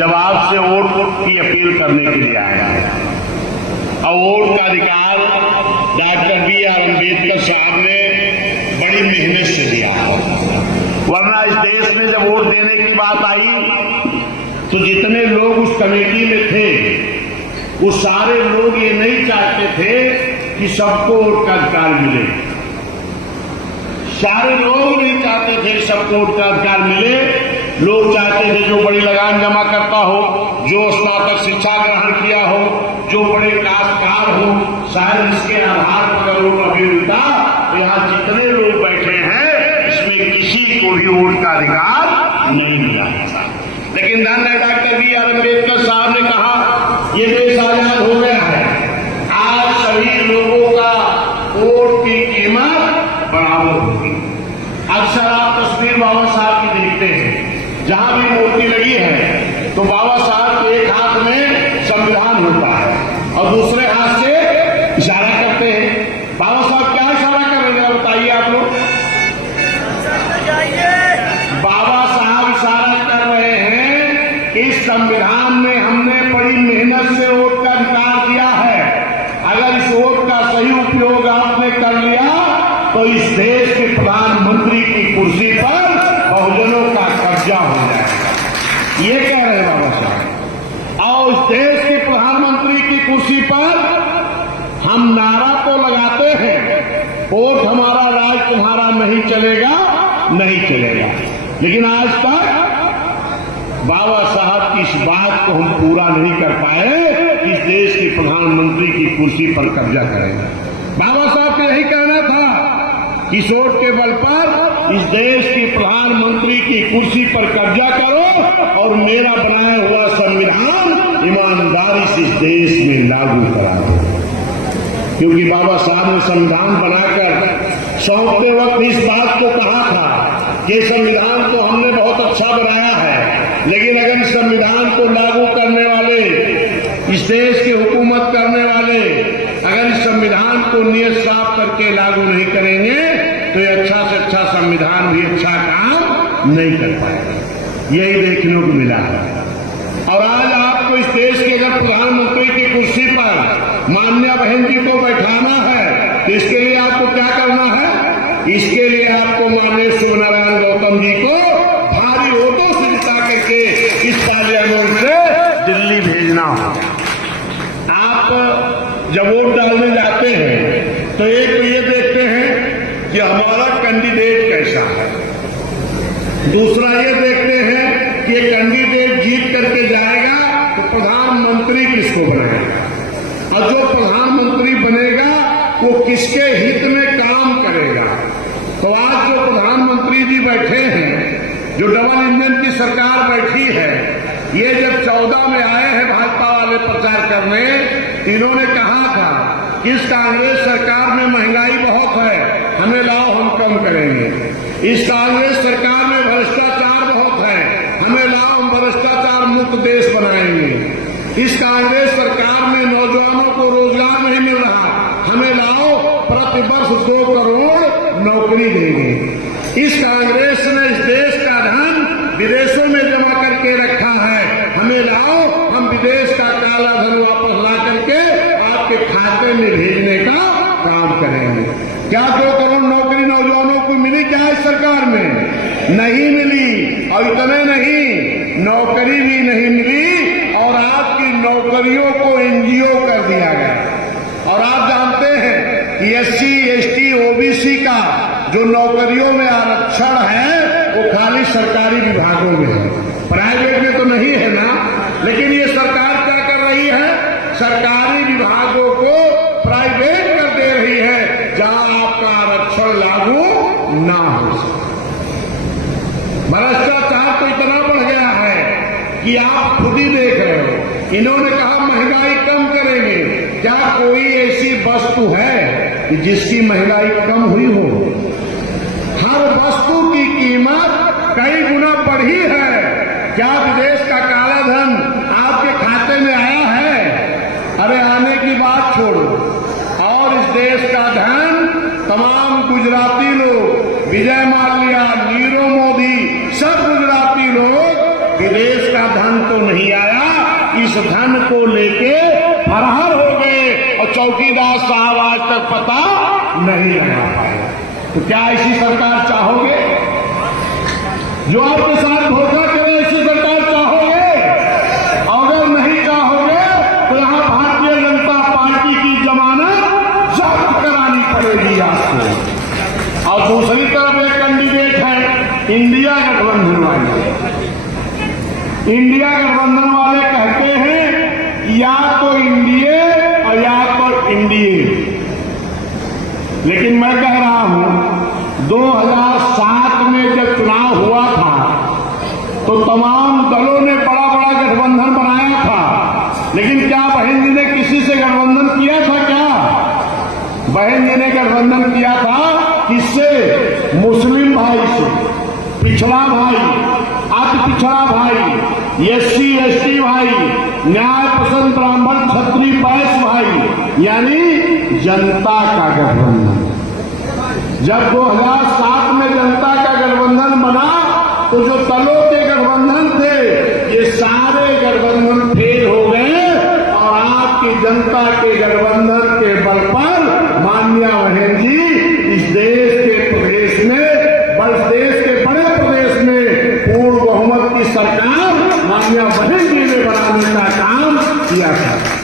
जब आपसे वोट की अपील करने के लिए आया है। और वोट का अधिकार डॉक्टर B.R. अम्बेडकर साहब ने बड़ी मेहनत से दिया है, वरना इस देश में जब वोट देने की बात आई तो जितने लोग उस कमेटी में थे वो सारे लोग ये नहीं चाहते थे कि सबको वोट का अधिकार मिले। सारे लोग नहीं चाहते थे कि सबको वोट का अधिकार मिले। लोग चाहते थे जो बड़ी लगान जमा करता हो, जो स्नातक शिक्षा ग्रहण किया हो, जो बड़े काश्तकार हो, शायद इसके आधार पर अगर वोट अभी मिलता तो यहाँ जितने लोग बैठे हैं इसमें किसी को भी वोट का अधिकार नहीं मिला। लेकिन धन्य डॉक्टर B.R. अम्बेडकर साहब ने कहा ये देश आजाद हो गया है, आज सभी लोगों का वोट की कीमत बराबर होगी। अक्सर आप तस्वीर बाबा साहब की देखते हैं, जहां भी मूर्ति लगी है तो बाबा साहब के एक हाथ में संविधान होता है और दूसरे हाथ से इशारा करते हैं। बाबा साहब क्या इशारा कर रहे हैं बताइए आप लोग? बाबा साहब इशारा कर रहे हैं कि इस संविधान में हमने बड़ी मेहनत से वोट का अधिकार दिया है, अगर इस वोट का सही उपयोग आपने कर लिया तो इस देश के प्रधानमंत्री की कुर्सी पर बहुजनों का कब्जा हो जाएगा। ये कह रहे हैं बाबा साहब। और इस देश के प्रधानमंत्री की कुर्सी पर हम नारा तो लगाते हैं, वोट हमारा राज तुम्हारा नहीं चलेगा, नहीं चलेगा, लेकिन आज तक बाबा साहब की इस बात को हम पूरा नहीं कर पाए कि इस देश के प्रधानमंत्री की कुर्सी पर कब्जा करेंगे। बाबा साहब को यही कहना था कि इस वोट के बल पर इस देश के प्रधानमंत्री की कुर्सी पर कब्जा करो और मेरा बनाया हुआ संविधान ईमानदारी से इस देश में लागू करा दो। क्योंकि बाबा साहब ने संविधान बनाकर सौंपते वक्त इस बात को कहा था कि संविधान तो हमने बहुत अच्छा बनाया है, लेकिन अगर इस संविधान को लागू करने वाले, इस देश की हुकूमत करने वाले अगर इस संविधान को नियत साफ करके लागू नहीं करेंगे तो ये अच्छा से अच्छा संविधान भी अच्छा काम नहीं कर पाएगा। यही देखने को मिला है। और आज आपको इस देश के अगर प्रधानमंत्री की कुर्सी पर मान्या बहन जी को बैठाना है तो इसके लिए आपको क्या करना है? इसके लिए आपको माननीय शिवनारायण गौतम जी को भारी वोटों से जिता करके इस पार्लियामेंट से दिल्ली भेजना हो। आप जब वोट डालने जाते हैं तो एक तो ये देखते हैं कि हमारा कैंडिडेट कैसा है, दूसरा ये देखते हैं कि ये कैंडिडेट जीत करके जाएगा तो प्रधानमंत्री किसको बनाएगा, और जो प्रधानमंत्री बनेगा वो किसके हित में काम करेगा। तो आज जो प्रधानमंत्री जी बैठे हैं, जो डबल इंजन की सरकार बैठी है, ये जब 14 में आए हैं भाजपा वाले प्रचार करने, इन्होंने कहा था कि इस कांग्रेस सरकार में महंगाई बहुत है, हमें लाओ हम कम करेंगे। इस कांग्रेस सरकार में भ्रष्टाचार बहुत है, हमें लाओ हम भ्रष्टाचार मुक्त देश बनाएंगे। इस कांग्रेस सरकार में नौजवानों को रोजगार नहीं मिल रहा, हमें लाओ प्रतिवर्ष 2 करोड़ नौकरी देंगे। इस कांग्रेस ने इस देश का धन विदेशों में जमा करके रखा है, हमें लाओ हम विदेश का काला धन वापस ला करके आपके खाते में भेजने का काम करेंगे। क्या 2 करोड़ नौकरी नौजवानों को मिली क्या इस सरकार में? नहीं मिली। और इतने नहीं, नौकरी भी नहीं मिली और आपकी नौकरियों को एनजीओ कर दिया गया। और आप जानते हैं कि SC, ST, OBC का जो नौकरियों में आरक्षण है वो खाली सरकारी विभागों में है, प्राइवेट में तो नहीं है ना। लेकिन ये सरकार क्या कर रही है? सरकारी विभागों को प्राइवेट कर दे रही है जहां आपका आरक्षण लागू ना हो सके। भ्रष्टाचार तो इतना बढ़ गया है कि आप खुद ही देख रहे हो। इन्होंने कहा महंगाई कम करेंगे, क्या कोई ऐसी वस्तु है कि जिसकी महंगाई कम हुई हो? हर वस्तु की कीमत कई गुना बढ़ी है। क्या विदेश का काला धन आपके खाते में आया है? अरे आने की बात छोड़ो। और इस देश का धन तमाम गुजराती लोग, विजय माल्या, नीरव मोदी, सब गुजराती लोग विदेश का धन तो नहीं आया, इस धन को लेके फरार हो गए और चौकीदार साहब आज तक पता नहीं लगा पाए। तो क्या ऐसी सरकार चाहोगे? जो आपके साथ धोखा करे ऐसी सरकार चाहोगे? अगर नहीं चाहोगे तो यहां भारतीय जनता पार्टी की जमानत जब्त करानी पड़ेगी आपको। और दूसरी तरफ एक कैंडिडेट है इंडिया गठबंधन वाले। इंडिया गठबंधन वाले कहते हैं या तो इंडिया और या तो इंडिया। लेकिन मैं कह रहा हूं 2007 में जब चुनाव हुआ था तो तमाम दलों ने बड़ा बड़ा गठबंधन बनाया था, लेकिन क्या बहन जी ने किसी से गठबंधन किया था? क्या बहन जी ने गठबंधन किया था? किससे? मुस्लिम भाई से, पिछड़ा भाई, अति पिछड़ा भाई, एससी एसटी भाई, न्याय पसंद ब्राह्मण क्षत्रिय वैश्य भाई, यानी जनता का गठबंधन। जब 2007 में जनता का गठबंधन बना तो जो दलों के गठबंधन थे ये सारे गठबंधन फेल हो गए और आपकी जनता के गठबंधन